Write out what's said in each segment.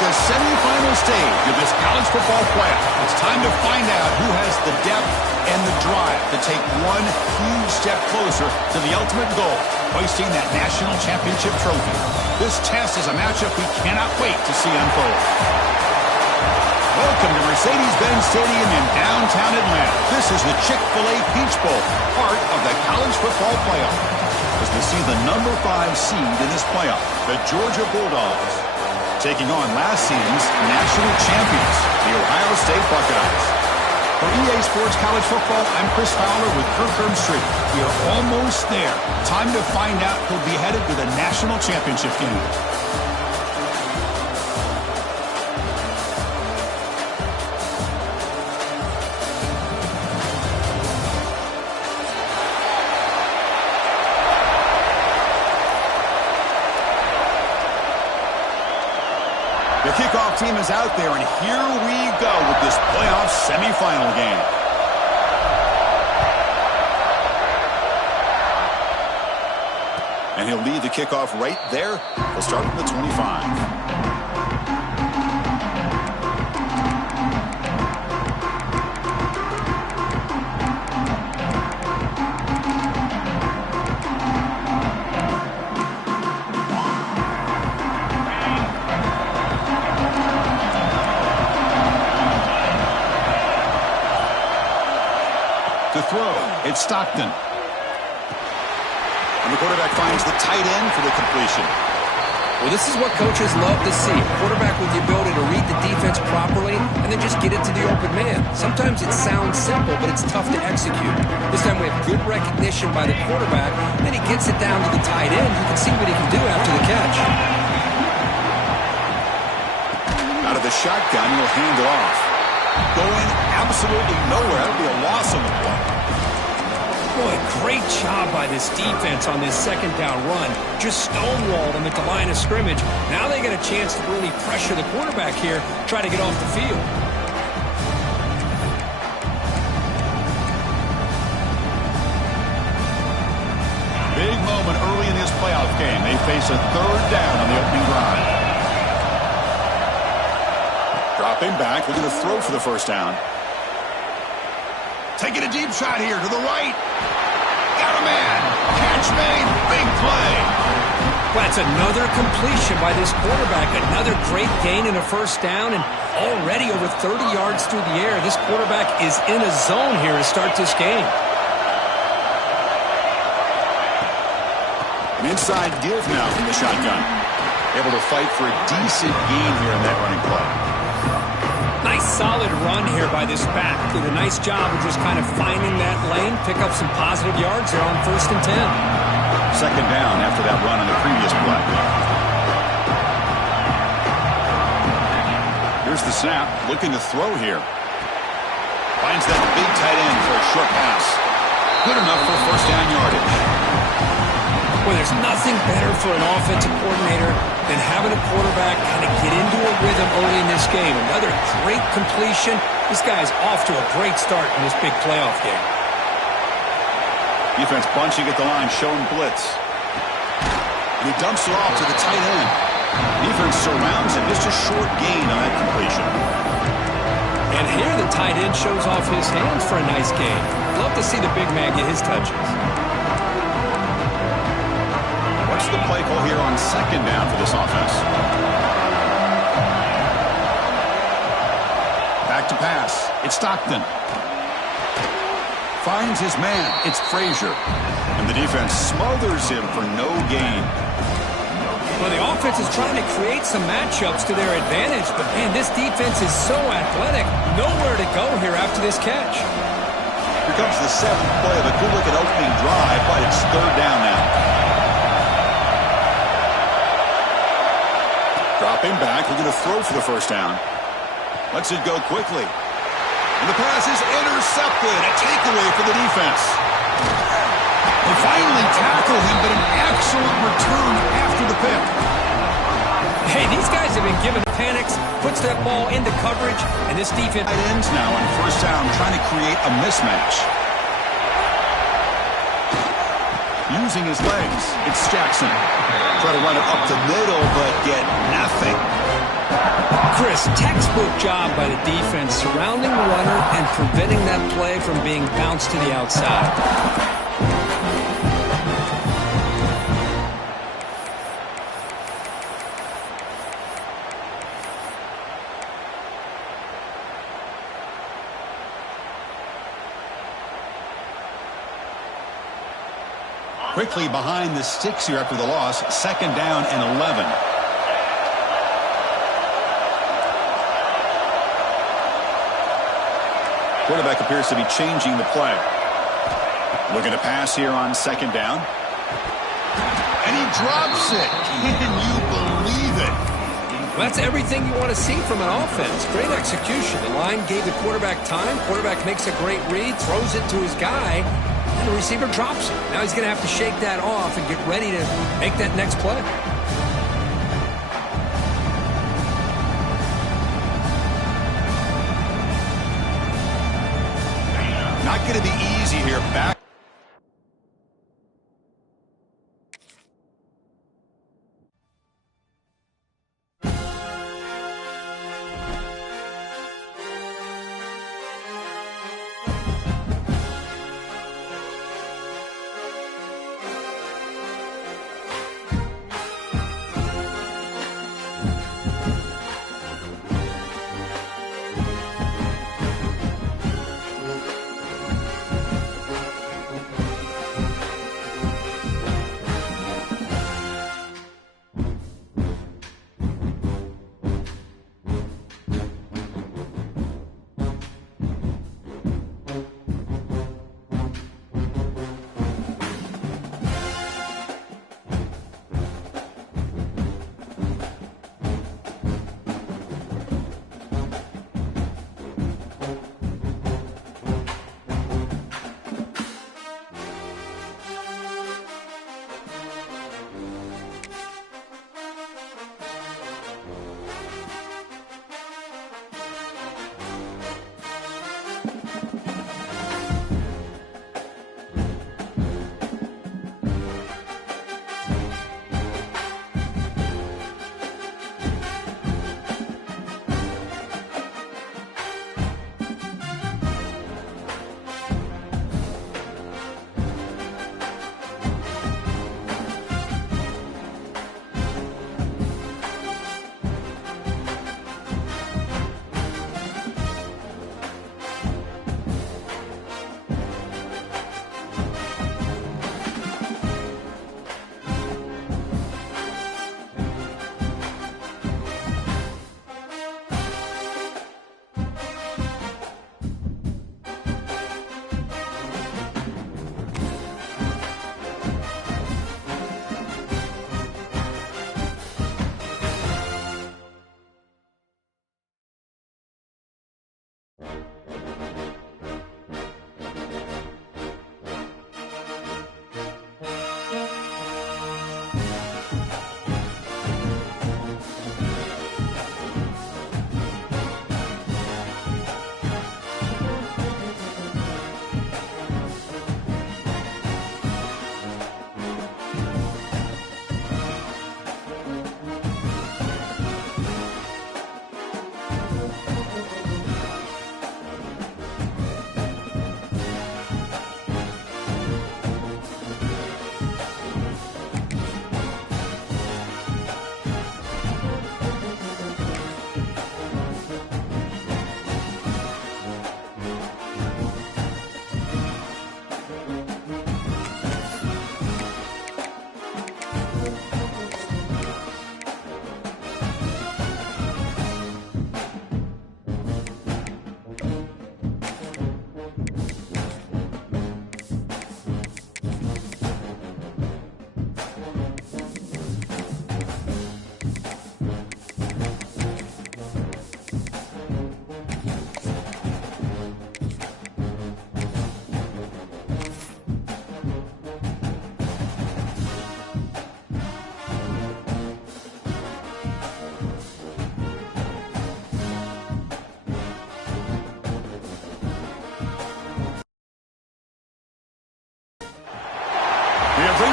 the semifinal stage of this college football playoff. It's time to find out who has the depth and the drive to take one huge step closer to the ultimate goal, hoisting that national championship trophy. This test is a matchup we cannot wait to see unfold. Welcome to Mercedes-Benz Stadium in downtown Atlanta. This is the Chick-fil-A Peach Bowl, part of the college football playoff. As we see the number 5 seed in this playoff, the Georgia Bulldogs, taking on last season's national champions, the Ohio State Buckeyes. For EA Sports College Football, I'm Chris Fowler with Kirk Herbstreit. We are almost there. Time to find out who'll be headed to the national championship game. The kickoff team is out there, and here we go with this playoff semifinal game. And he'll lead the kickoff right there. He'll start at the 25. To throw, it's Stockton. And the quarterback finds the tight end for the completion. Well, this is what coaches love to see. A quarterback with the ability to read the defense properly and then just get it to the open man. Sometimes it sounds simple, but it's tough to execute. This time we have good recognition by the quarterback. Then he gets it down to the tight end. You can see what he can do after the catch. Out of the shotgun, he'll hand it off. Going absolutely nowhere. That'll be a loss on the play. Boy, great job by this defense on this second down run. Just stonewalled them at the line of scrimmage. Now they get a chance to really pressure the quarterback here, try to get off the field. Big moment early in this playoff game. They face a third down on the opening drive. Dropping back, looking to throw for the first down. Taking a deep shot here to the right. Got a man. Catch made. Big play. Well, that's another completion by this quarterback. Another great gain in a first down, and already over 30 yards through the air. This quarterback is in a zone here to start this game. An inside give now from the shotgun. Able to fight for a decent gain here in that running play. Nice solid run here by this back. Did a nice job of just kind of finding that lane, pick up some positive yards there on 1st and 10. Second down after that run on the previous play. Here's the snap, looking to throw here. Finds that big tight end for a short pass. Good enough for first down yardage. Well, there's nothing better for an offensive coordinator than having a quarterback kind of get into a rhythm early in this game. Another great completion. This guy's off to a great start in this big playoff game. Defense bunching at the line, showing blitz. And he dumps it off to the tight end. Defense surrounds him. Just a short gain on that completion. And here the tight end shows off his hands for a nice gain. Love to see the big man get his touches. What's the play call here on second down for this offense? Back to pass. It's Stockton. Finds his man. It's Frazier. And the defense smothers him for no gain. Well, the offense is trying to create some matchups to their advantage, but, man, this defense is so athletic. Nowhere to go here after this catch. Here comes the 7th play of a good-looking opening drive, but it's third down now. Dropping back, looking to throw for the first down. Lets it go quickly. And the pass is intercepted. A takeaway for the defense. They finally tackle him, but an excellent return after the pick. Hey, these guys have been given panics, puts that ball into coverage, and this defense... Tight ends now on first down, trying to create a mismatch. Using his legs, it's Jackson. Try to run it up the middle, but get nothing. Chris, textbook job by the defense surrounding the runner and preventing that play from being bounced to the outside. Quickly behind the sticks here after the loss. 2nd down and 11. Quarterback appears to be changing the play. Looking to pass here on 2nd down. And he drops it. Can you believe it? Well, that's everything you want to see from an offense. Great execution. The line gave the quarterback time. Quarterback makes a great read, throws it to his guy, and the receiver drops it. Now he's going to have to shake that off and get ready to make that next play. Not going to be easy here. Back.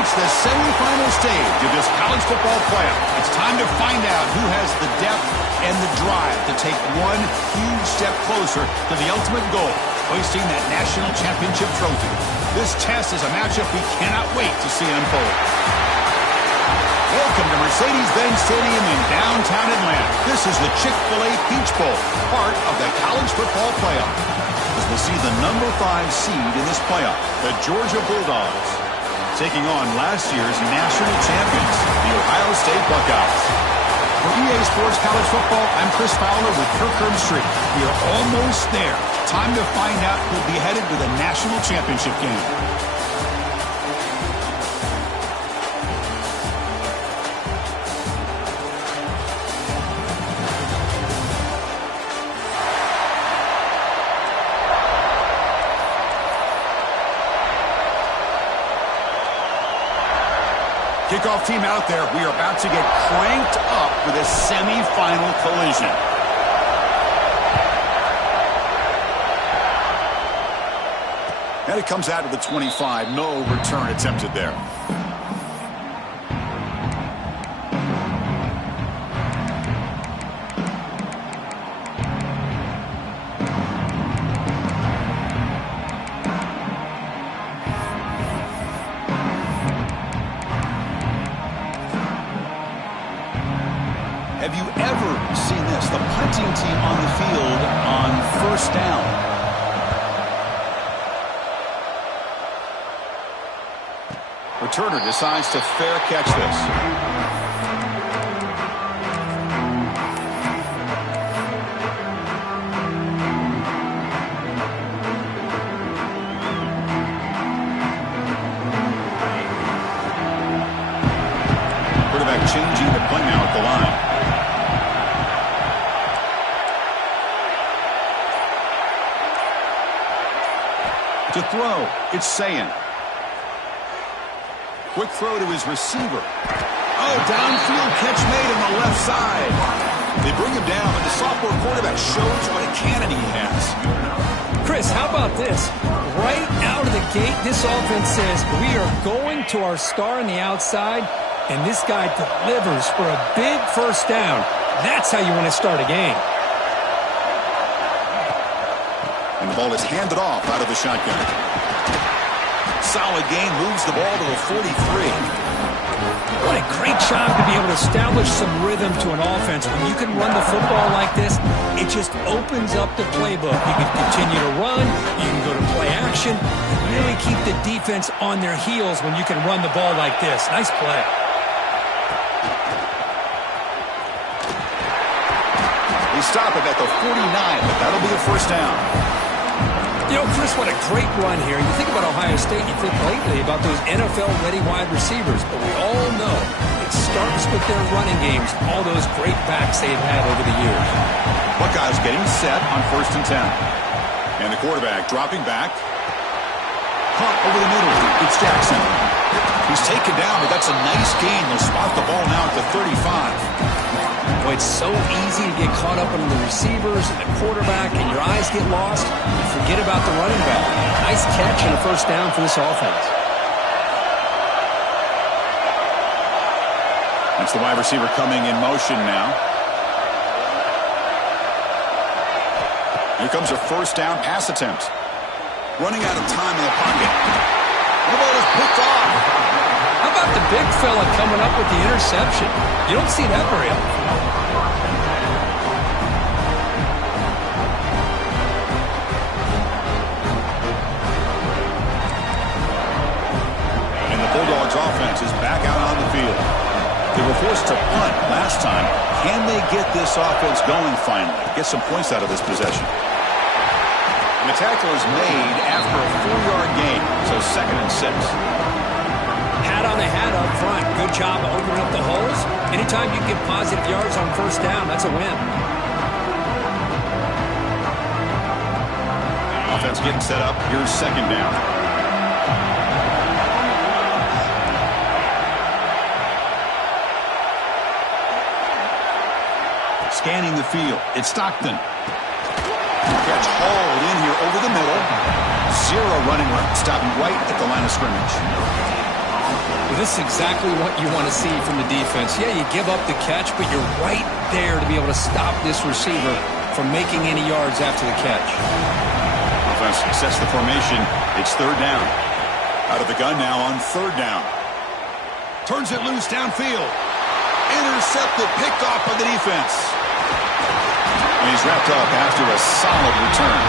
It's the semifinal stage of this college football playoff. It's time to find out who has the depth and the drive to take one huge step closer to the ultimate goal, hoisting that national championship trophy. This test is a matchup we cannot wait to see unfold. Welcome to Mercedes-Benz Stadium in downtown Atlanta. This is the Chick-fil-A Peach Bowl, part of the college football playoff. As we'll see the number 5 seed in this playoff, the Georgia Bulldogs, taking on last year's national champions, the Ohio State Buckeyes. For EA Sports College Football, I'm Chris Fowler with Kirk Herbstreit. We are almost there. Time to find out who'll be headed to the national championship game. Kickoff team out there. We are about to get cranked up for this semifinal collision. And it comes out to the 25. No return attempted there. Have you ever seen this? The punting team on the field on first down. Returner decides to fair catch this. Quarterback changing the play now at the line. To throw, it's Sayin. Quick throw to his receiver. Oh, downfield catch made on the left side. They bring him down, but the sophomore quarterback shows what a cannon he has. Chris, how about this? Right out of the gate, this offense says we are going to our star on the outside, and this guy delivers for a big first down. That's how you want to start a game. And the ball is handed off out of the shotgun. Solid gain, moves the ball to the 43. What a great job to be able to establish some rhythm to an offense. When you can run the football like this, it just opens up the playbook. You can continue to run, you can go to play action, and really keep the defense on their heels when you can run the ball like this. Nice play. They stop him at the 49, but that'll be a first down. You know, Chris, what a great run here. You think about Ohio State, you think lately about those NFL-ready wide receivers, but we all know it starts with their running games, all those great backs they've had over the years. Buckeyes getting set on 1st and 10. And the quarterback dropping back. Caught over the middle. It's Jackson. He's taken down, but that's a nice gain. They'll spot the ball now at the 35. Boy, it's so easy to get caught up on the receivers and the quarterback, and your eyes get lost. You forget about the running back. Nice catch and a first down for this offense. That's the wide receiver coming in motion now. Here comes a first down pass attempt. Running out of time in the pocket. The ball is picked off. How about the big fella coming up with the interception? You don't see that very often. And the Bulldogs offense is back out on the field. They were forced to punt last time. Can they get this offense going finally? Get some points out of this possession. And the tackle is made after a 4-yard gain, so 2nd and 6. Hat on the hat up front. Good job of opening up the holes. Anytime you get positive yards on first down, that's a win. Offense getting set up. Here's 2nd down. Scanning the field. It's Stockton. Catch hauled in here over the middle. 0 running room. Stopping right at the line of scrimmage. Well, this is exactly what you want to see from the defense. Yeah, you give up the catch, but you're right there to be able to stop this receiver from making any yards after the catch. Offense sets the formation. It's third down. Out of the gun now on third down. Turns it loose downfield. Intercepted, picked off by the defense. And he's wrapped up after a solid return.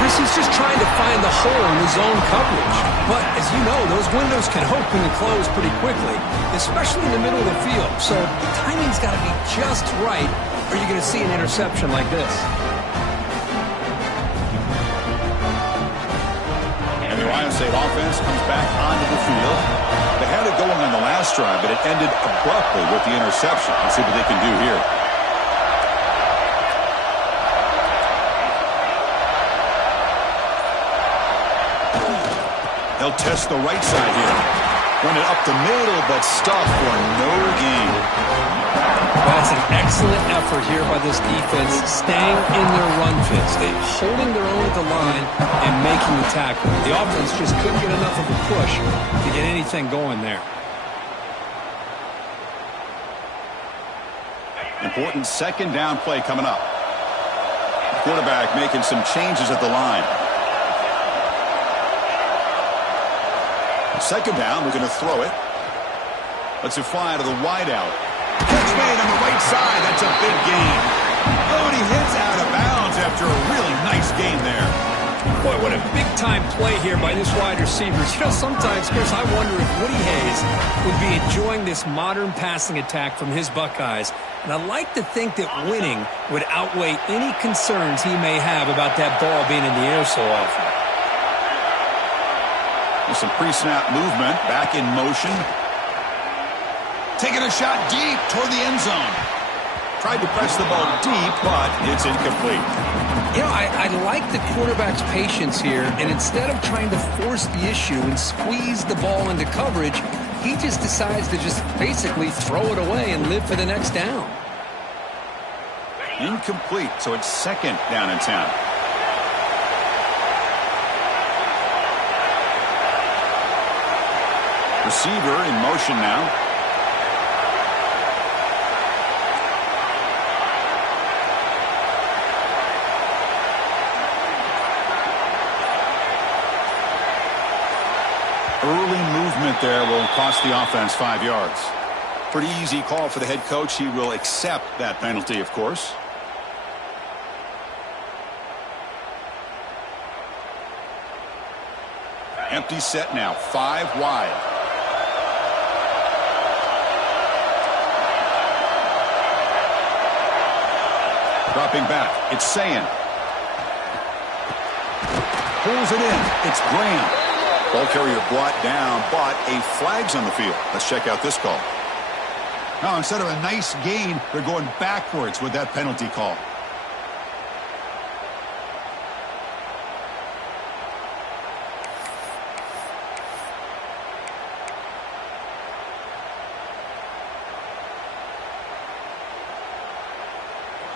Chris, he's just trying to find the hole in his own coverage. But, as you know, those windows can open and close pretty quickly, especially in the middle of the field. So the timing's got to be just right, or you're going to see an interception like this. And the Ohio State offense comes back onto the field. They had it going on the last drive, but it ended abruptly with the interception. Let's see what they can do here. They'll test the right side here. Run it up the middle, but stuffed for no gain. That's an excellent effort here by this defense, staying in their run fits. They're holding their own at the line and making the tackle. The offense just couldn't get enough of a push to get anything going there. Important second down play coming up. Quarterback making some changes at the line. Second down, we're going to throw it. Lets it fly to the wideout. Catch made on the right side. That's a big gain. Oh, and he hits out of bounds after a really nice gain there. Boy, what a big-time play here by this wide receiver. You know, sometimes, Chris, I wonder if Woody Hayes would be enjoying this modern passing attack from his Buckeyes. And I like to think that winning would outweigh any concerns he may have about that ball being in the air so often. Some pre-snap movement, back in motion. Taking a shot deep toward the end zone. Tried to press the ball deep, but it's incomplete. You know, I like the quarterback's patience here, and instead of trying to force the issue and squeeze the ball into coverage, he just decides to just basically throw it away and live for the next down. Incomplete, so it's second down and 10. Receiver in motion now. Early movement there will cost the offense 5 yards. Pretty easy call for the head coach. He will accept that penalty, of course. Empty set now, 5 wide. Dropping back, it's Sayin. Pulls it in, it's Graham. Ball carrier brought down, but a flag's on the field. Let's check out this call. Now, instead of a nice gain, they're going backwards with that penalty call.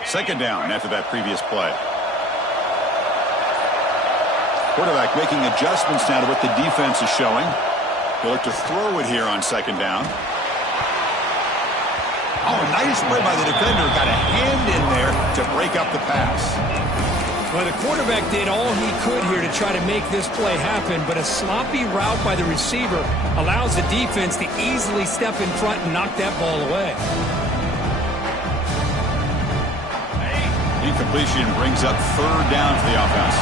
Second down after that previous play. Quarterback making adjustments now to what the defense is showing. They'll look to throw it here on second down. Oh, nice play by the defender. Got a hand in there to break up the pass. Well, the quarterback did all he could here to try to make this play happen, but a sloppy route by the receiver allows the defense to easily step in front and knock that ball away. Incompletion brings up third down for the offense.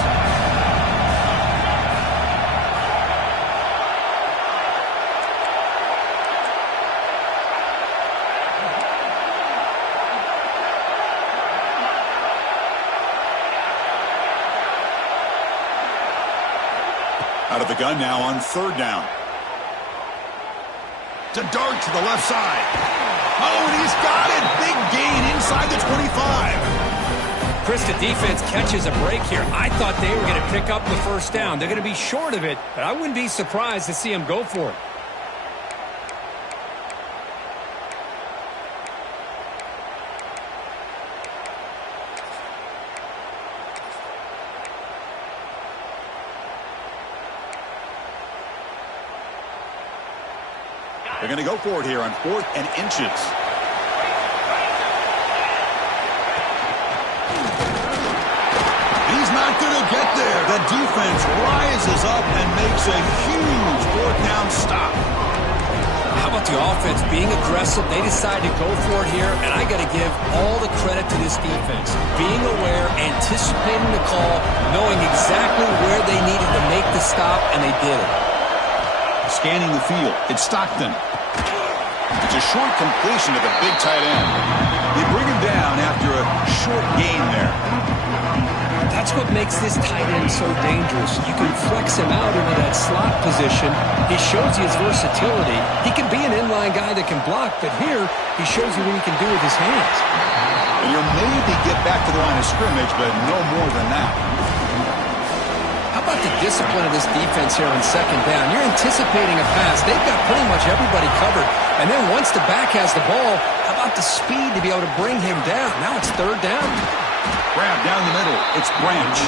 Out of the gun now on third down. To dart to the left side. Oh, and he's got it. Big gain inside the 25. Chris, the defense catches a break here. I thought they were going to pick up the first down. They're going to be short of it, but I wouldn't be surprised to see them go for it. They're going to go for it here on 4th and inches. He's not going to get there. The defense rises up and makes a huge 4th down stop. How about the offense being aggressive? They decide to go for it here, and I got to give all the credit to this defense. Being aware, anticipating the call, knowing exactly where they needed to make the stop, and they did it. Scanning the field, it's Stockton. It's a short completion to the big tight end. They bring him down after a short gain there. That's what makes this tight end so dangerous. You can flex him out into that slot position. He shows you his versatility. He can be an inline guy that can block, but here he shows you what he can do with his hands. And you'll maybe get back to the line of scrimmage, but no more than that. How about the discipline of this defense here on 2nd down? You're anticipating a pass. They've got pretty much everybody covered. And then once the back has the ball, how about the speed to be able to bring him down? Now it's 3rd down. Grab down the middle. It's Branch.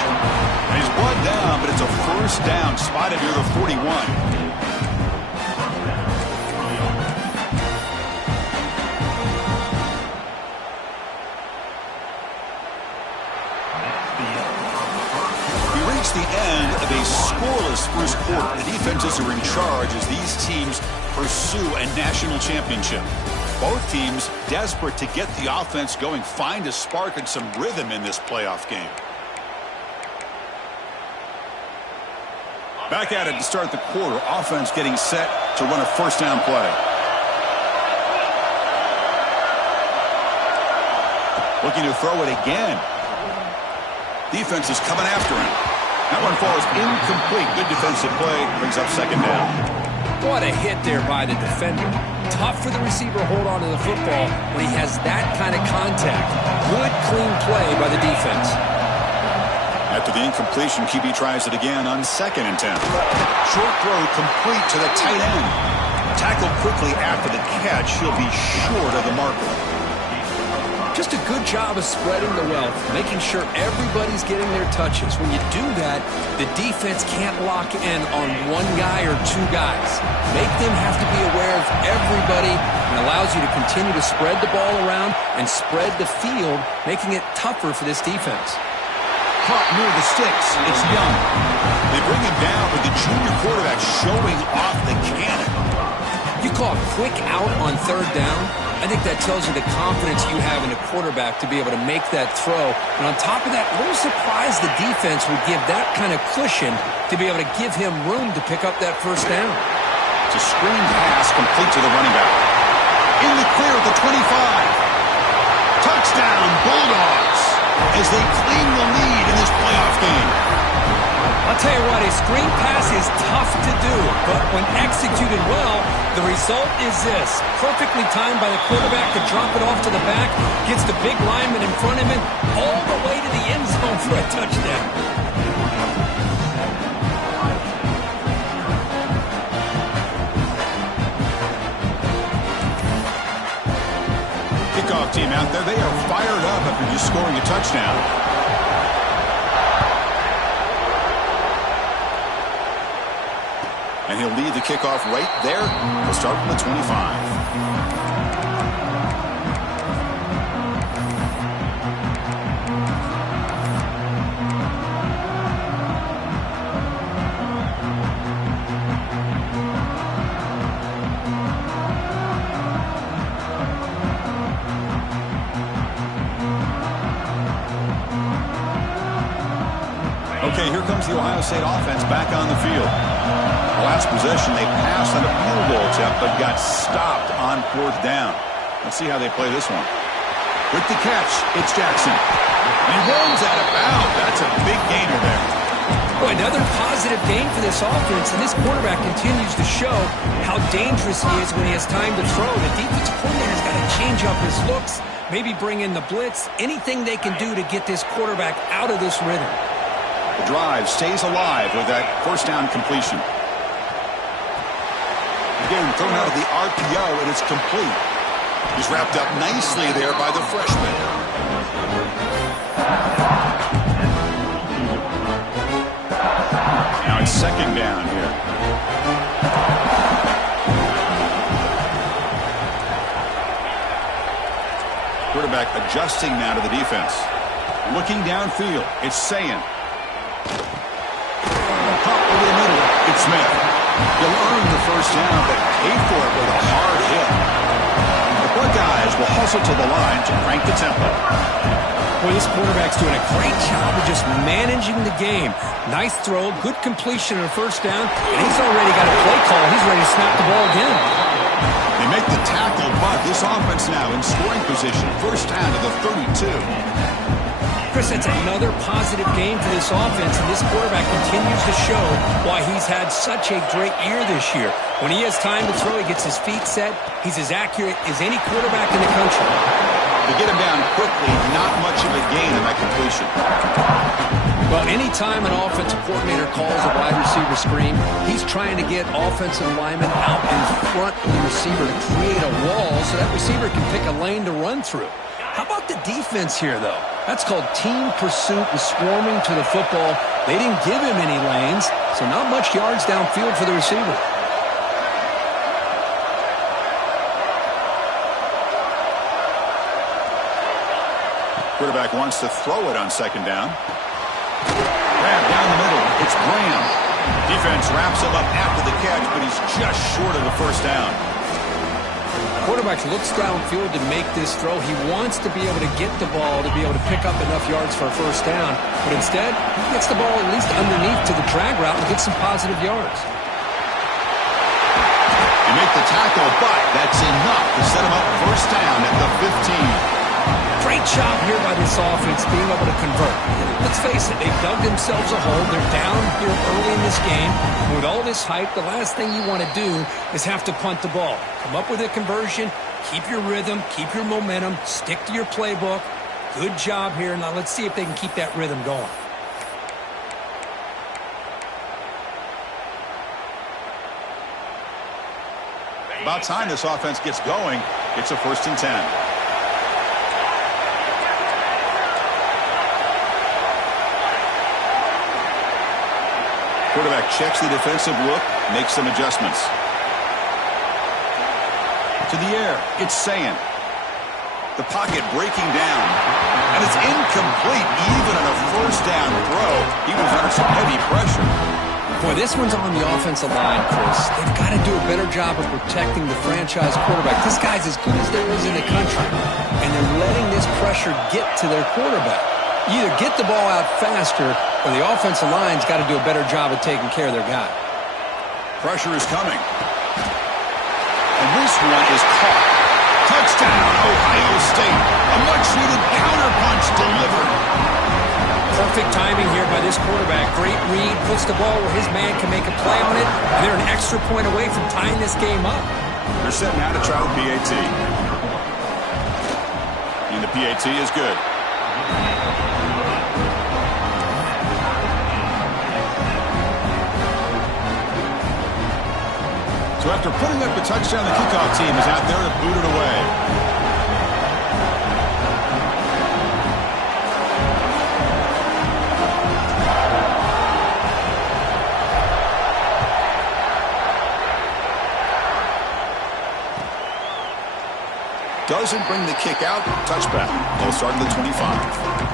And he's brought down, but it's a 1st down, spotted near the 41. We reach the end of a scoreless first quarter. The defenses are in charge as these teams pursue a national championship. Both teams desperate to get the offense going, find a spark and some rhythm in this playoff game. Back at it to start the quarter. Offense getting set to run a 1st down play. Looking to throw it again. Defense is coming after him. That one falls incomplete. Good defensive play. Brings up 2nd down. What a hit there by the defender. Tough for the receiver to hold on to the football when he has that kind of contact. Good, clean play by the defense. After the incompletion, QB tries it again on 2nd and 10. Short throw complete to the tight end. Tackled quickly after the catch. He'll be short of the marker. Just a good job of spreading the wealth, making sure everybody's getting their touches. When you do that, the defense can't lock in on one guy or 2 guys. Make them have to be aware of everybody and allows you to continue to spread the ball around and spread the field, making it tougher for this defense. Caught near the sticks. It's Young. They bring him down with the junior quarterback showing off the cannon. You call a quick out on 3rd down. I think that tells you the confidence you have in a quarterback to be able to make that throw. And on top of that, a little surprised the defense would give that kind of cushion to be able to give him room to pick up that 1st down. It's a screen pass complete to the running back. In the clear at the 25. Touchdown, Bulldogs, as they claim the lead in this playoff game. I'll tell you what, a screen pass is tough to do, but when executed well, the result is this. Perfectly timed by the quarterback to drop it off to the back, gets the big lineman in front of him, all the way to the end zone for a touchdown. Kickoff team out there, they are fired up after just scoring a touchdown. And he'll lead the kickoff right there. He'll start from the 25. Okay, here comes the Ohio State offense back on the field. The last possession, they passed on a field goal attempt, but got stopped on 4th down. Let's see how they play this one. With the catch, it's Jackson. And he runs out of bounds. That's a big gainer there. Boy, another positive gain for this offense, and this quarterback continues to show how dangerous he is when he has time to throw. The defensive coordinator's got to change up his looks, maybe bring in the blitz, anything they can do to get this quarterback out of this rhythm. The drive stays alive with that 1st down completion. Again, thrown out of the RPO, and it's complete. He's wrapped up nicely there by the freshman. Now it's 2nd down here. Quarterback adjusting now to the defense. Looking downfield, it's Sayin. Pop over the middle, it's Smith. He'll earn the first down, but paid for it with a hard hit. The Buckeyes will hustle to the line to crank the tempo. Well, this quarterback's doing a great job of just managing the game. Nice throw, good completion on a first down, and he's already got a play call. He's ready to snap the ball again. They make the tackle, but this offense now in scoring position. First down to the 32. Chris, that's another positive game for this offense, and this quarterback continues to show why he's had such a great year this year. When he has time to throw, he gets his feet set. He's as accurate as any quarterback in the country. To get him down quickly, not much of a gain in that completion. Well, anytime an offensive coordinator calls a wide receiver screen, he's trying to get offensive linemen out in front of the receiver to create a wall so that receiver can pick a lane to run through. How about the defense here, though? That's called team pursuit and swarming to the football. They didn't give him any lanes, so not much yards downfield for the receiver. Quarterback wants to throw it on second down. Grab down the middle. It's Graham. Defense wraps him up after the catch, but he's just short of the first down. Quarterback looks downfield to make this throw. He wants to be able to get the ball to be able to pick up enough yards for a first down. But instead, he gets the ball at least underneath to the drag route and gets some positive yards. They make the tackle, but that's enough to set him up first down at the 15. Great job here by this offense being able to convert. Let's face it, they've dug themselves a hole. They're down here early in this game. And with all this hype, the last thing you want to do is have to punt the ball. Come up with a conversion, keep your rhythm, keep your momentum, stick to your playbook. Good job here. Now let's see if they can keep that rhythm going. About time this offense gets going. It's a 1st and 10. Quarterback checks the defensive look, makes some adjustments. To the air, it's Sayin. The pocket breaking down. And it's incomplete even on a first down throw. He was under some heavy pressure. Boy, this one's on the offensive line, Chris. They've got to do a better job of protecting the franchise quarterback. This guy's as good as there is in the country. And they're letting this pressure get to their quarterback. You either get the ball out faster or the offensive line's got to do a better job of taking care of their guy. Pressure is coming. And this one is caught. Touchdown, Ohio State. A much-needed counterpunch delivered. Perfect timing here by this quarterback. Great read, puts the ball where his man can make a play on it, and they're an extra point away from tying this game up. They're set now to try the PAT. And the PAT is good. So after putting up the touchdown, the kickoff team is out there to boot it away. Doesn't bring the kick out. Touchback. They'll start at the 25.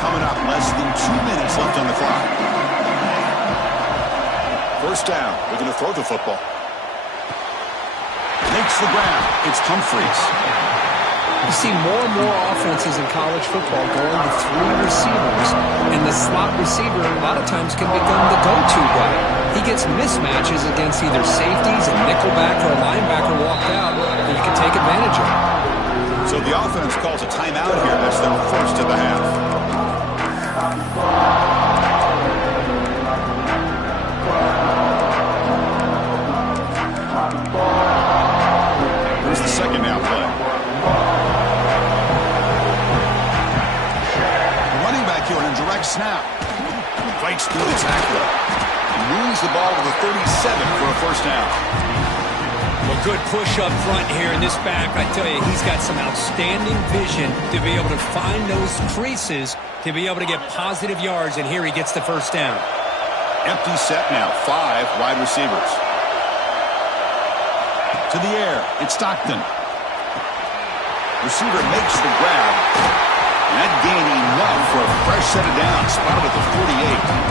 Coming up, less than 2 minutes left on the clock. First down, they're going to throw the football. Makes the ground. It's Humphreys. You see more and more offenses in college football going to 3 receivers, and the slot receiver a lot of times can become the go-to guy. He gets mismatches against either safeties, a nickelback, or a linebacker walked out, and you can take advantage of it. So the offense calls a timeout here. That's their first of the half. Here's the second down play. Running back here on a direct snap. Fights through the tackler. ball to the 37 for a first down. Well, good push up front here in this back. I tell you, he's got some outstanding vision to be able to find those creases, to be able to get positive yards, and here he gets the first down. Empty set now, 5 wide receivers. To the air, it's Stockton. Receiver makes the grab. And that gain enough for a fresh set of downs, spotted at the 48.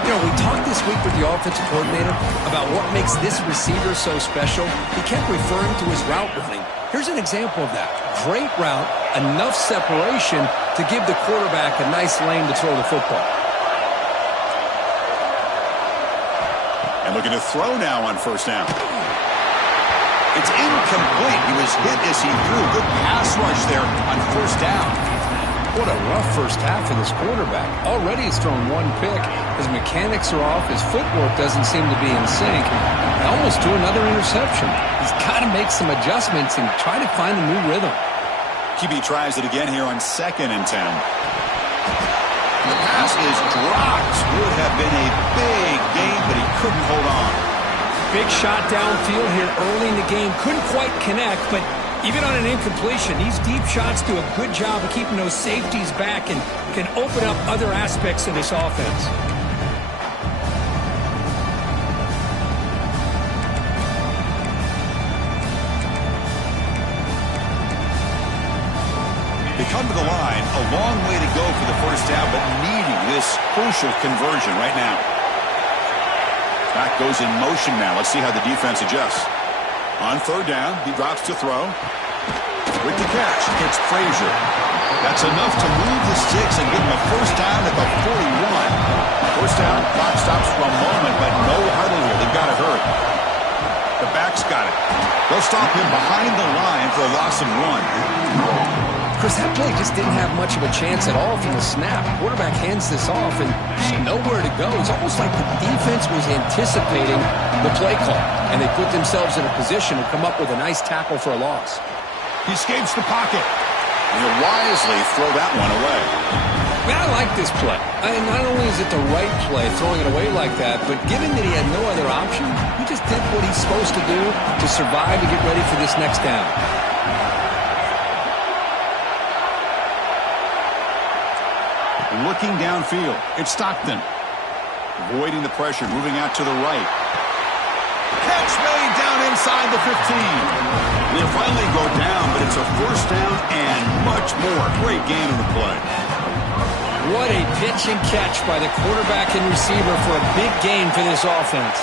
You know, we talked this week with the offensive coordinator about what makes this receiver so special. He kept referring to his route running. Here's an example of that. Great route, enough separation to give the quarterback a nice lane to throw the football. And looking to throw now on first down. It's incomplete. He was hit as he threw. Good pass rush there on first down. What a rough first half for this quarterback. Already he's thrown 1 pick. His mechanics are off. His footwork doesn't seem to be in sync. He almost threw another interception. He's got to make some adjustments and try to find a new rhythm. QB tries it again here on 2nd and 10. The pass is dropped. Would have been a big gain, but he couldn't hold on. Big shot downfield here early in the game. Couldn't quite connect, but even on an incompletion, these deep shots do a good job of keeping those safeties back and can open up other aspects of this offense. They come to the line, a long way to go for the first down, but needing this crucial conversion right now. Back goes in motion now. Let's see how the defense adjusts. On 3rd down, he drops to throw. With the catch, it's Frazier. That's enough to move the sticks and get him a first down at the 41. First down, clock stops for a moment, but no huddle here. They've got to hurry. The back's got it. They'll stop him behind the line for a loss of 1. Chris, that play just didn't have much of a chance at all from the snap. Quarterback hands this off and just nowhere to go. It's almost like the defense was anticipating the play call, and they put themselves in a position to come up with a nice tackle for a loss. He escapes the pocket. And he'll wisely throw that one away. Man, I like this play. And not only is it the right play, throwing it away like that, but given that he had no other option, he just did what he's supposed to do to survive and get ready for this next down. Looking downfield, it's Stockton. Avoiding the pressure, moving out to the right. Catch made down inside the 15. They'll finally go down, but it's a first down and much more. Great game in the play. What a pitch and catch by the quarterback and receiver for a big gain for this offense.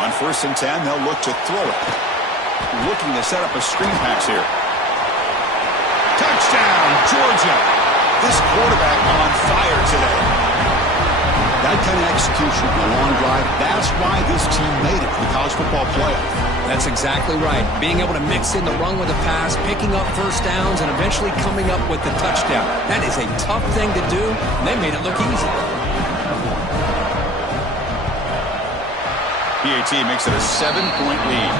On 1st and 10, they'll look to throw it. Looking to set up a screen pass here. Touchdown, Georgia. This quarterback on fire today. That kind of execution on a long drive, that's why this team made it to the college football playoff. That's exactly right. Being able to mix in the run with the pass, picking up first downs, and eventually coming up with the touchdown. That is a tough thing to do, and they made it look easy. PAT makes it a 7-point lead.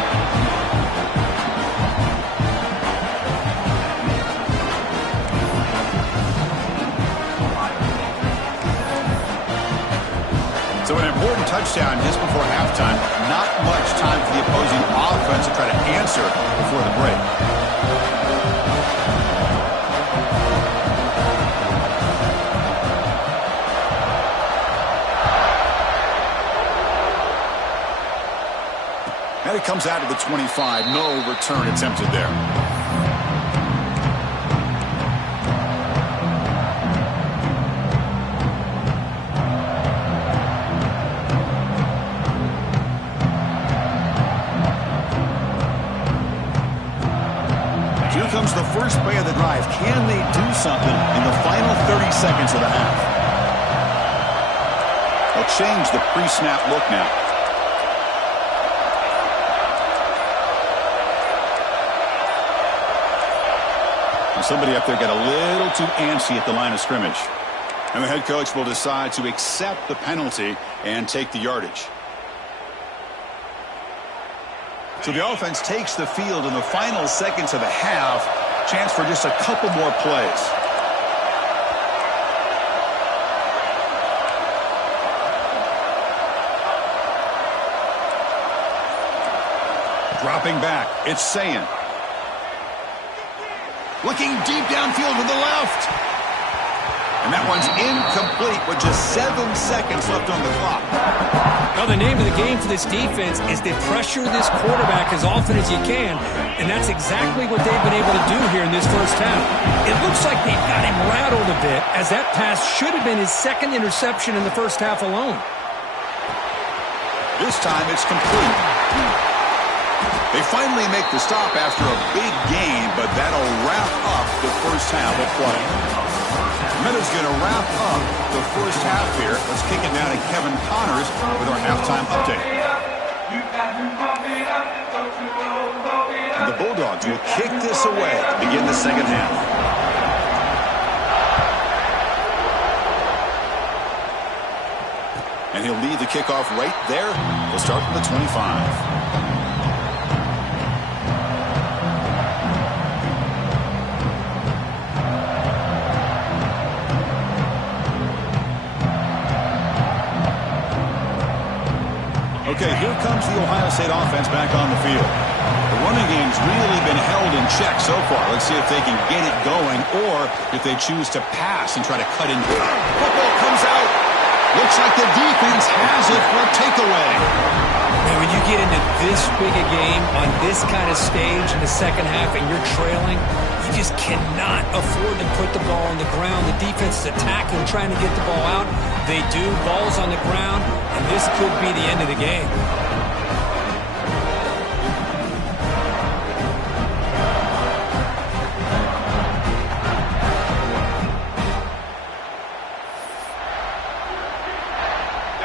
So an important touchdown just before halftime. Not much time for the opposing offense to try to answer before the break. And it comes out to the 25. No return attempted there. Here comes the first play of the drive. Can they do something in the final 30 seconds of the half? They'll change the pre-snap look now. And somebody up there got a little too antsy at the line of scrimmage. And the head coach will decide to accept the penalty and take the yardage. So the offense takes the field in the final seconds of the half. Chance for just a couple more plays. Dropping back, it's Sayin. Looking deep downfield to the left. And that one's incomplete with just 7 seconds left on the clock. Well, the name of the game for this defense is to pressure this quarterback as often as you can, and that's exactly what they've been able to do here in this first half. It looks like they've got him rattled a bit, as that pass should have been his second interception in the first half alone. This time it's complete. They finally make the stop after a big gain, but that'll wrap up the first half of play. Meadows going to wrap up the first half here. Let's kick it now to Kevin Connors with our halftime update. And the Bulldogs will kick this away to begin the second half. And he'll lead the kickoff right there. He'll start from the 25. Okay, here comes the Ohio State offense back on the field. The running game's really been held in check so far. Let's see if they can get it going or if they choose to pass and try to cut into it. Football comes out. Looks like the defense has it for a takeaway. Man, when you get into this big a game on this kind of stage in the second half and you're trailing, you just cannot afford to put the ball on the ground. The defense is attacking, trying to get the ball out. They do. Ball's on the ground, and this could be the end of the game.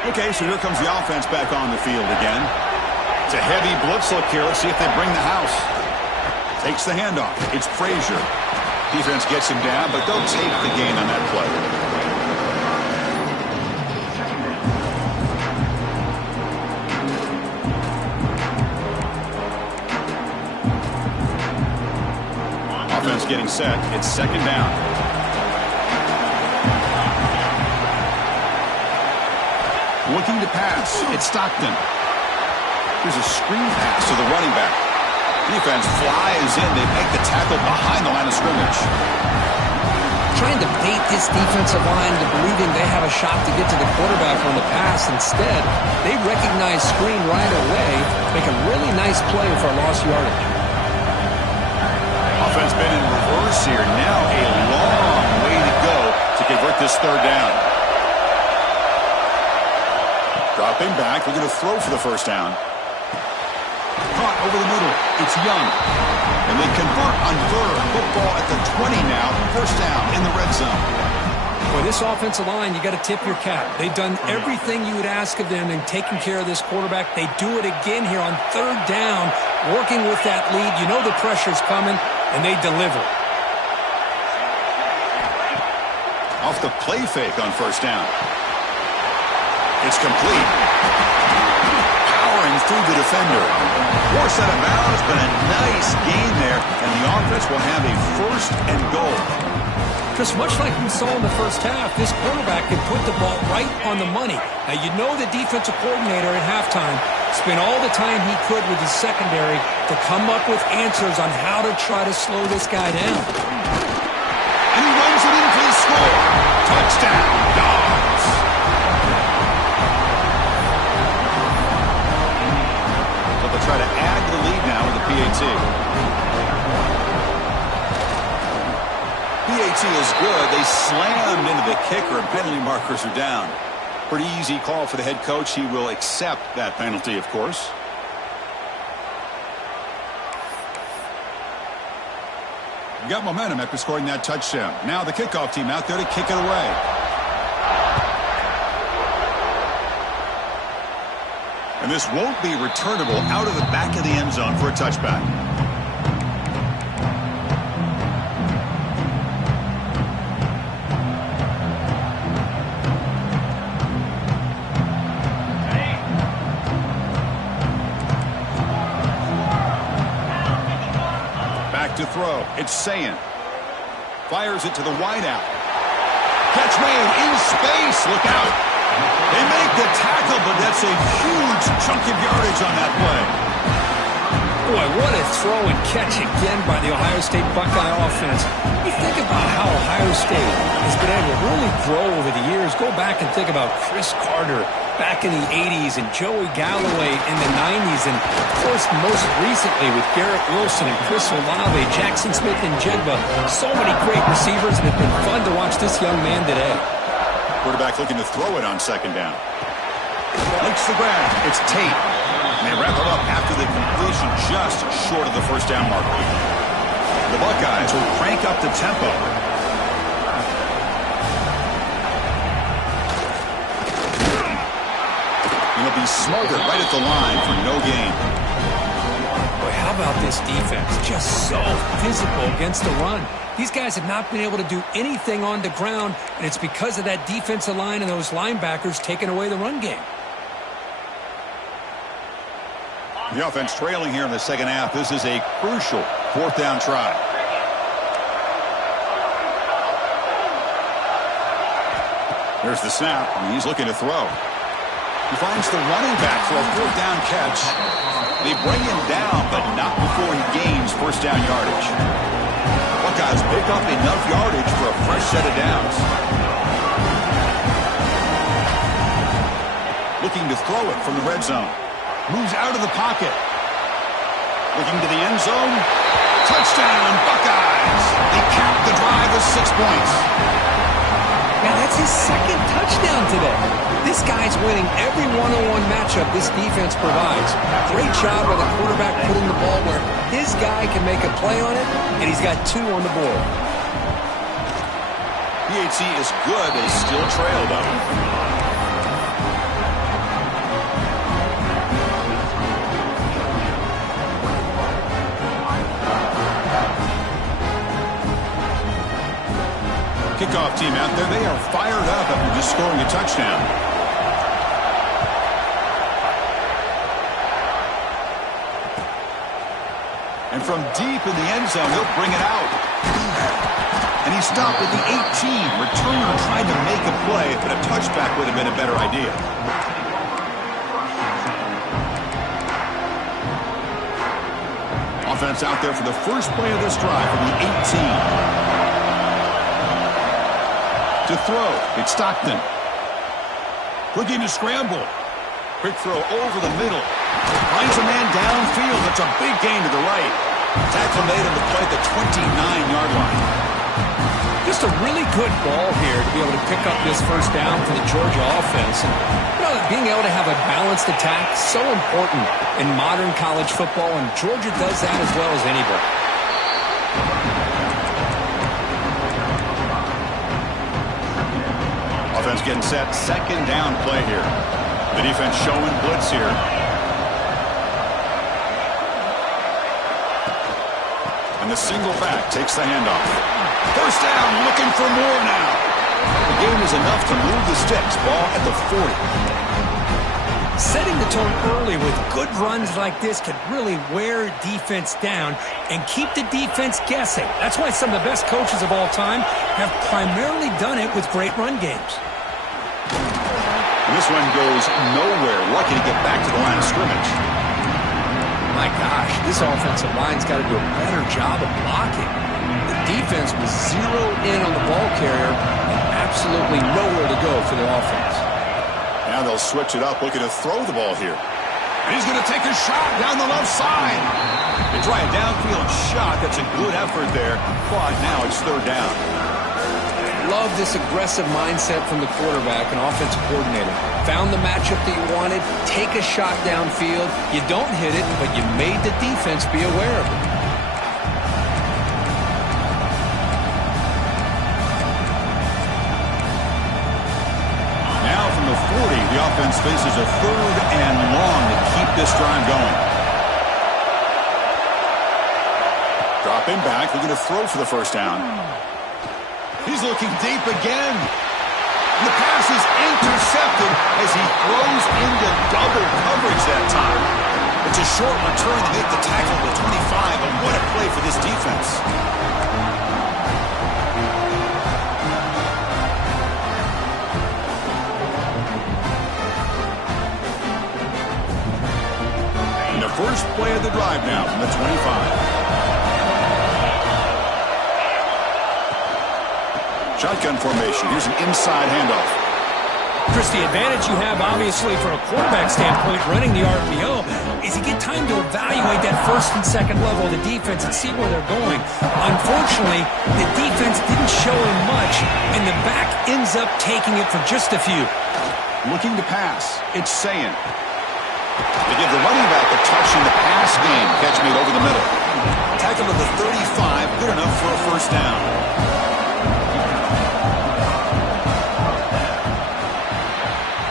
Okay, so here comes the offense back on the field again. It's a heavy blitz look here. Let's see if they bring the house. Takes the handoff. It's Frazier. Defense gets him down, but they'll take the gain on that play. Offense getting set. It's second down. Looking to pass. It's Stockton. Here's a screen pass to the running back. Defense flies in. They make the tackle behind the line of scrimmage. Trying to bait this defensive line to believing they have a shot to get to the quarterback on the pass. Instead, they recognize screen right away, make a really nice play for a lost yardage. Offense been in reverse here. Now a long way to go to convert this third down. Dropping back. We're going to throw for the first down. Caught over the middle. It's Young. And they convert on third. Football at the 20 now. First down in the red zone. Boy, this offensive line, you got to tip your cap. They've done everything you would ask of them in taking care of this quarterback. They do it again here on third down, working with that lead. You know the pressure's coming, and they deliver. Off the play fake on first down. It's complete. Powering through the defender. Forced out of bounds, but a nice gain there. And the offense will have a first and goal. Just much like we saw in the first half, this quarterback can put the ball right on the money. Now, you know the defensive coordinator at halftime spent all the time he could with his secondary to come up with answers on how to try to slow this guy down. And he runs it in for the score. Touchdown, Dogs. They'll try to add to the lead now with the PAT. PAT is good. They slammed into the kicker, and penalty markers are down. Pretty easy call for the head coach. He will accept that penalty, of course. Got momentum after scoring that touchdown. Now the kickoff team out there to kick it away. And this won't be returnable out of the back of the end zone for a touchback. Back to throw. It's Sayin. Fires it to the wideout. Catch made in space. Look out. They make the tackle, but that's a huge chunk of yardage on that play. Boy, what a throw and catch again by the Ohio State Buckeye offense. You think about how Ohio State has been able to really grow over the years. Go back and think about Chris Carter back in the 80s and Joey Galloway in the 90s. And, of course, most recently with Garrett Wilson and Chris Olave, Jackson Smith and Jigba. So many great receivers, and it's been fun to watch this young man today. Quarterback looking to throw it on second down. Makes the grab. It's Tate. And they wrap it up after the completion just short of the first down marker. The Buckeyes will crank up the tempo. And he'll be smothered right at the line for no gain. Boy, how about this defense? Just so physical against the run. These guys have not been able to do anything on the ground, and it's because of that defensive line and those linebackers taking away the run game. The offense trailing here in the second half. This is a crucial fourth down try. There's the snap, and he's looking to throw. He finds the running back for a fourth down catch. They bring him down, but not before he gains first down yardage. Buckeyes pick up enough yardage for a fresh set of downs. Looking to throw it from the red zone. Moves out of the pocket. Looking to the end zone. Touchdown, Buckeyes! They cap the drive with 6 points. Now, that's his second touchdown today. This guy's winning every one-on-one matchup this defense provides. Great job by the quarterback putting the ball where his guy can make a play on it, and he's got 2 on the board. PAT is good. They still trail, though. Kickoff team out there. They are fired up after just scoring a touchdown. And from deep in the end zone, he'll bring it out. And he stopped at the 18. Returner trying to make a play, but a touchback would have been a better idea. Offense out there for the first play of this drive from the 18. To throw, it's Stockton. Looking to scramble. Quick throw over the middle. Finds a man downfield. That's a big gain to the right. Tackle made on the play at the 29-yard line. Just a really good ball here to be able to pick up this first down for the Georgia offense. And, being able to have a balanced attack, so important in modern college football, and Georgia does that as well as anybody. Offense getting set. Second down play here. The defense showing blitz here. And the single back takes the handoff. First down, looking for more now. The game is enough to move the sticks. Ball at the 40. Setting the tone early with good runs like this can really wear defense down and keep the defense guessing. That's why some of the best coaches of all time have primarily done it with great run games. And this one goes nowhere. Lucky to get back to the line of scrimmage. My gosh, this offensive line's got to do a better job of blocking. The defense was zeroed in on the ball carrier and absolutely nowhere to go for the offense. Now they'll switch it up, looking to throw the ball here. And he's going to take a shot down the left side. They try a downfield shot. That's a good effort there, but now it's third down. Love this aggressive mindset from the quarterback and offensive coordinator. Found the matchup that you wanted, take a shot downfield. You don't hit it, but you made the defense be aware of it. Now from the 40, the offense faces a third and long to keep this drive going. Dropping back, looking to throw for the first down. He's looking deep again. The pass is intercepted as he throws into double coverage that time. It's a short return to make the tackle to 25, and what a play for this defense. And the first first play of the drive now from the 25. Shotgun formation. Here's an inside handoff. Chris, the advantage you have, obviously, from a quarterback standpoint, running the RPO, is you get time to evaluate that first and second level of the defense and see where they're going. Unfortunately, the defense didn't show him much, and the back ends up taking it for just a few. Looking to pass. It's Sayin. They give the running back a touch in the pass game. Catch made over the middle. Tackle to the 35. Good enough for a first down.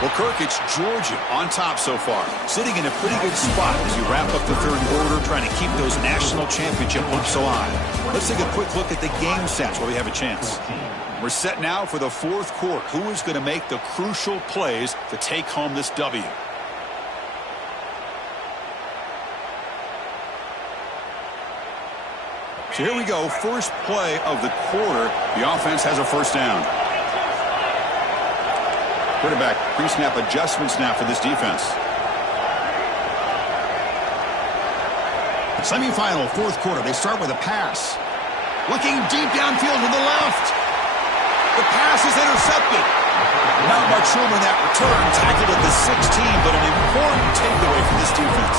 Well, Kirk, it's Georgia on top so far. Sitting in a pretty good spot as you wrap up the third quarter, trying to keep those national championship hopes alive. Let's take a quick look at the game stats where we have a chance. We're set now for the fourth quarter. Who is going to make the crucial plays to take home this W? So here we go. First play of the quarter. The offense has a first down. Quarterback pre-snap adjustments now for this defense. Semifinal, fourth quarter. They start with a pass. Looking deep downfield to the left. The pass is intercepted. Not much room in that return. Tackled at the 16, but an important takeaway for this defense.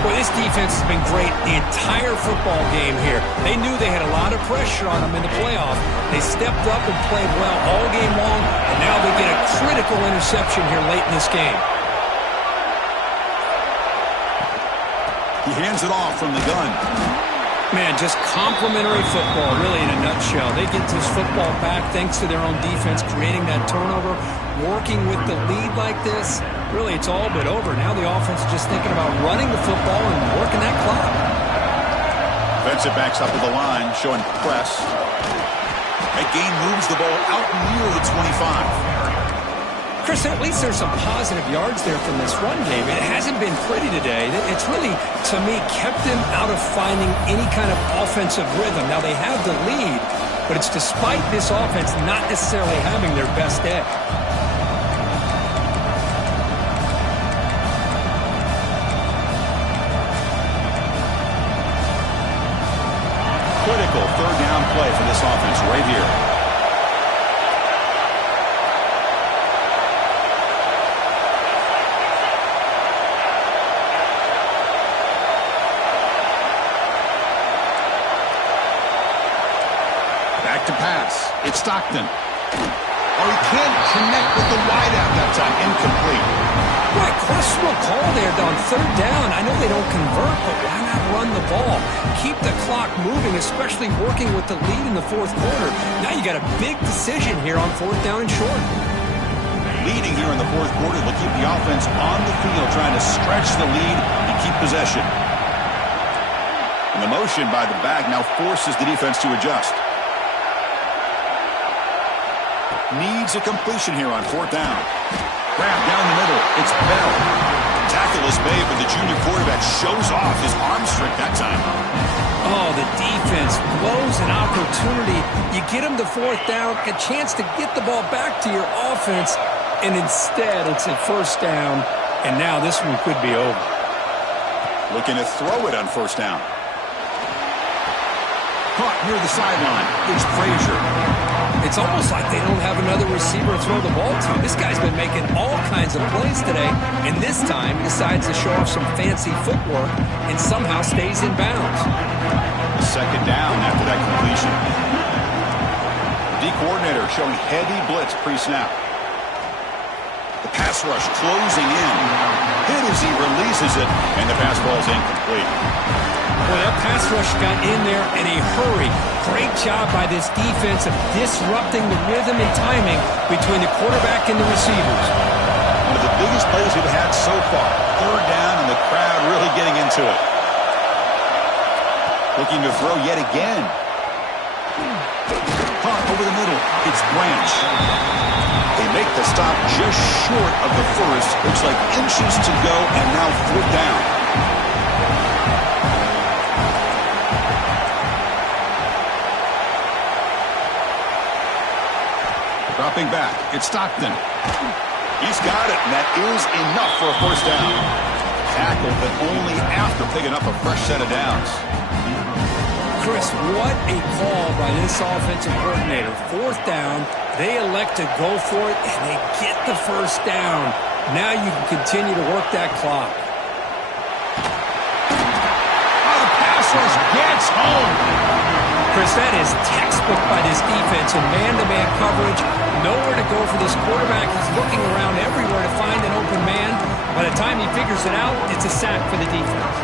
Well, this defense has been great the entire football game here. They knew they had a lot of pressure on them in the playoff. They stepped up and played well all game long, and now they get a critical interception here late in this game. He hands it off from the gun. Man, just complimentary football, really, in a nutshell. They get this football back thanks to their own defense, creating that turnover, working with the lead like this. Really, it's all but over. Now the offense is just thinking about running the football and working that clock. Defensive backs up to the line, showing press. That gain moves the ball out near the 25. Chris, at least there's some positive yards there from this run game. It hasn't been pretty today. It's really, to me, kept them out of finding any kind of offensive rhythm. Now, they have the lead, but it's despite this offense not necessarily having their best day. Critical third down play for this offense right here. Back to pass. It's Stockton. Oh, he can't connect with the wideout that time. Incomplete. Right, questionable call there on third down. I know they don't convert, but why not run the ball? Keep the clock moving, especially working with the lead in the fourth quarter. Now you got a big decision here on fourth down and short. Leading here in the fourth quarter, they'll keep the offense on the field, trying to stretch the lead and keep possession. And the motion by the back now forces the defense to adjust. Needs a completion here on fourth down. Grab down the middle. It's Bell. Tackle is made, but the junior quarterback shows off his arm strength that time. Oh, the defense blows an opportunity. You get them to fourth down, a chance to get the ball back to your offense, and instead it's a first down, and now this one could be over. Looking to throw it on first down. Caught near the sideline. It's Frazier. It's almost like they don't have another receiver to throw the ball to. This guy's been making all kinds of plays today, and this time decides to show off some fancy footwork and somehow stays in bounds. Second down after that completion. D coordinator showing heavy blitz pre-snap. The pass rush closing in. Hit as he releases it, and the pass ball is incomplete. Boy, that pass rush got in there in a hurry. Great job by this defense of disrupting the rhythm and timing between the quarterback and the receivers. One of the biggest plays we've had so far. Third down, and the crowd really getting into it. Looking to throw yet again. Caught over the middle. It's Branch. They make the stop just short of the first. Looks like inches to go, and now fourth down. Dropping back, it's Stockton. He's got it, and that is enough for a first down. tackle, but only after picking up a fresh set of downs. Chris, what a call by this offensive coordinator. Fourth down, they elect to go for it, and they get the first down. Now you can continue to work that clock. Oh, the pass rush gets home. Chris, that is textbook by this defense in man-to-man coverage. Nowhere to go for this quarterback. He's looking around everywhere to find an open man. By the time he figures it out, it's a sack for the defense.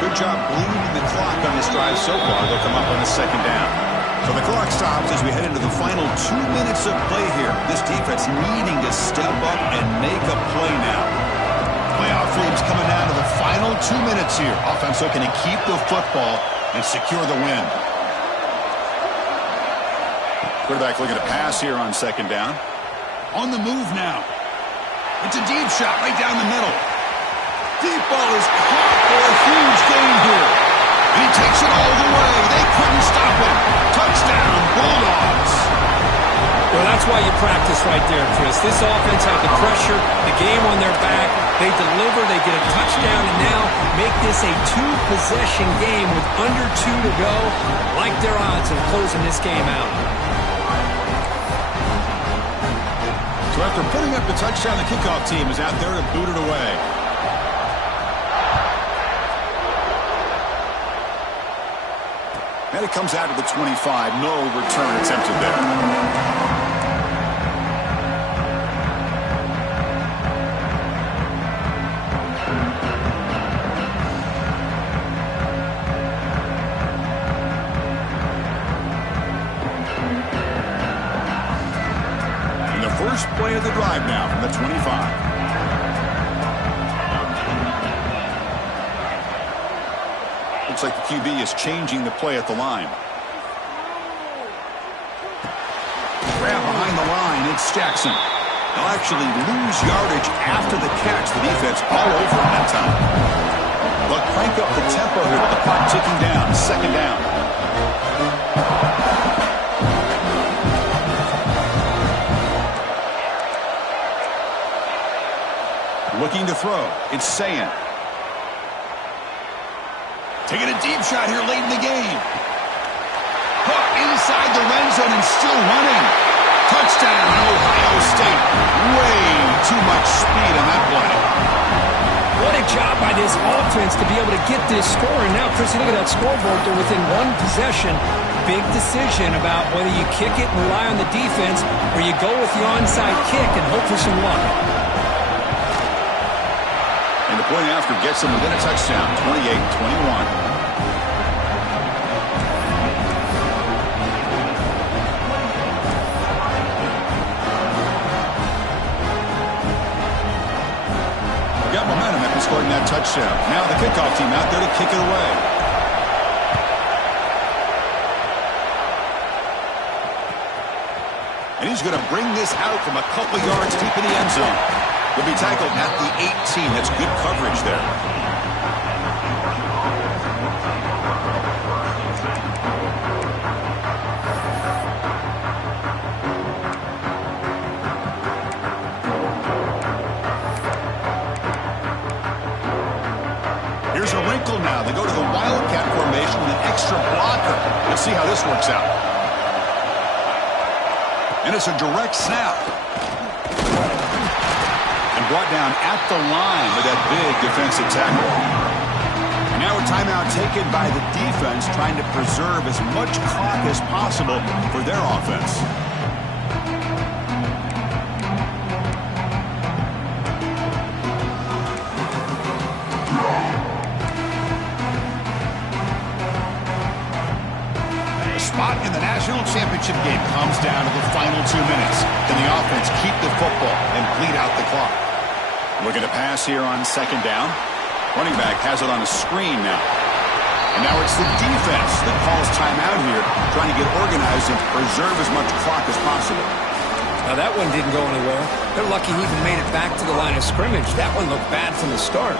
Good job bleeding the clock on this drive so far. They'll come up on the second down. So the clock stops as we head into the final 2 minutes of play here. This defense needing to step up and make a play now. Playoff flames coming down to the final 2 minutes here. Offense looking to keep the football and secure the win. Quarterback looking to pass here on second down. On the move now. It's a deep shot right down the middle. Deep ball is caught for a huge gain here. And he takes it all the way. They couldn't stop him. Touchdown, Bulldogs. Well, that's why you practice right there, Chris. This offense had the pressure, the game on their back. They deliver, they get a touchdown, and now make this a two-possession game with under 2 to go. Like their odds of closing this game out. So after putting up the touchdown, the kickoff team is out there to boot it away. And it comes out to the 25. No return attempted there. First play of the drive now from the 25. Looks like the QB is changing the play at the line. Grab behind the line, it's Jackson. They'll actually lose yardage after the catch. The defense all over him that time. But crank up the tempo here with the clock ticking down. Second down. Looking to throw. It's Sayan. Taking a deep shot here late in the game. Hook inside the red zone and still running. Touchdown, Ohio State. Way too much speed on that play. What a job by this offense to be able to get this score. And now, Chris, look at that scoreboard. They're within one possession. Big decision about whether you kick it and rely on the defense or you go with the onside kick and hope for some luck. And the point after gets them within a touchdown, 28-21. Got momentum after scoring that touchdown. Now the kickoff team out there to kick it away. And he's going to bring this out from a couple yards deep in the end zone. Will be tackled at the 18. That's good coverage there. Here's a wrinkle now. They go to the Wildcat formation with an extra blocker. Let's see how this works out. And it's a direct snap. Brought down at the line with that big defensive tackle. And now a timeout taken by the defense, trying to preserve as much clock as possible for their offense. The spot in the national championship game comes down to the final 2 minutes. Can the offense keep the football and bleed out the clock? Looking to pass here on second down. Running back has it on a screen now. And now it's the defense that calls timeout here, trying to get organized and preserve as much clock as possible. Now that one didn't go anywhere. They're lucky he even made it back to the line of scrimmage. That one looked bad from the start.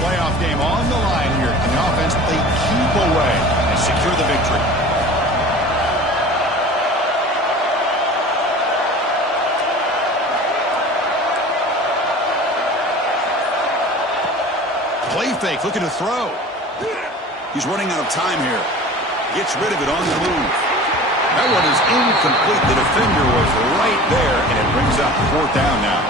Playoff game on the line here. Can the offense play keep away and secure the victory? fake, looking to throw. He's running out of time here. Gets rid of it on the move. That one is incomplete. The defender was right there, and it brings up 4th down now.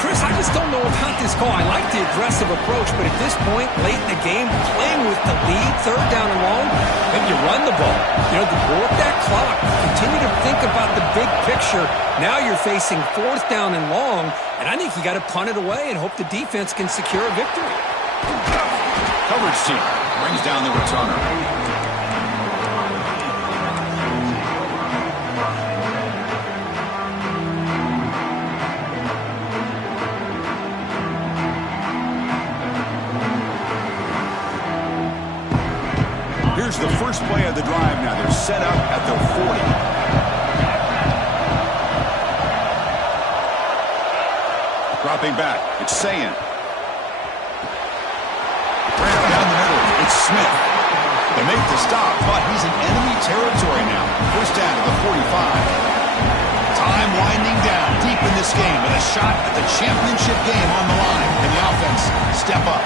Chris, I just don't know about this call. I like the aggressive approach, but at this point, late in the game, playing with the lead, 3rd down and long, maybe you run the ball. You know, work that clock. Continue to think about the big picture. Now you're facing 4th down and long, and I think you got to punt it away and hope the defense can secure a victory. Coverage team brings down the returner. Here's the first play of the drive now. They're set up at their 40. Dropping back. It's Sayin. Down the middle. It's Smith. They make the stop, but he's in enemy territory now. First down to the 45. Time winding down deep in this game with a shot at the championship game on the line. And the offense step up.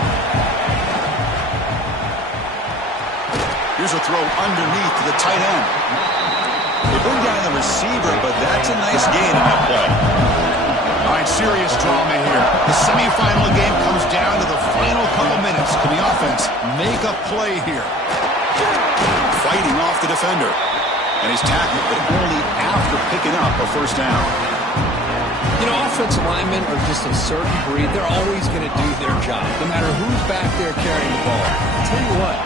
Here's a throw underneath to the tight end. They bring down the receiver, but that's a nice gain in that play. All right, serious drama here. The semifinal game comes down to the final couple minutes. Can the offense make a play here? Fighting off the defender. And he's tackled, but only after picking up a first down. You know, offensive linemen are just a certain breed. They're always going to do their job, no matter who's back there carrying the ball. I'll tell you what.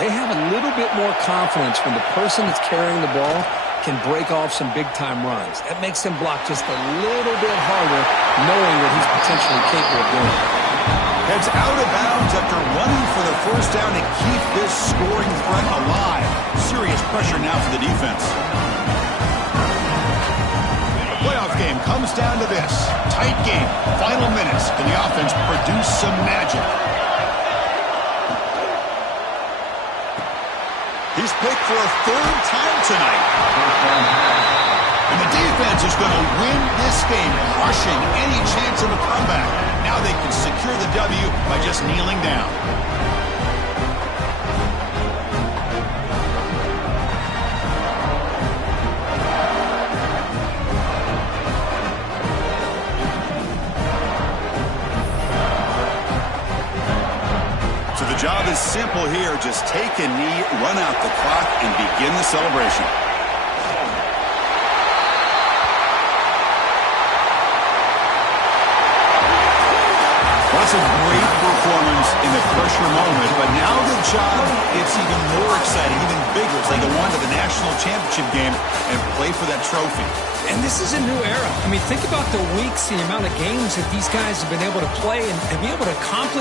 They have a little bit more confidence when the person that's carrying the ball can break off some big-time runs. That makes them block just a little bit harder, knowing what he's potentially capable of doing. Heads out of bounds after running for the first down to keep this scoring threat alive. Serious pressure now for the defense. The playoff game comes down to this. Tight game, final minutes. Can the offense produce some magic? He's picked for a 3rd time tonight. And the defense is going to win this game, crushing any chance of a comeback. Now they can secure the W by just kneeling down. The job is simple here. Just take a knee, run out the clock, and begin the celebration. Well, that's a great performance in the pressure moment, but now the job gets even more exciting, even bigger. It's like they won to the national championship game and play for that trophy. And this is a new era. I mean, think about the weeks, the amount of games that these guys have been able to play and be able to accomplish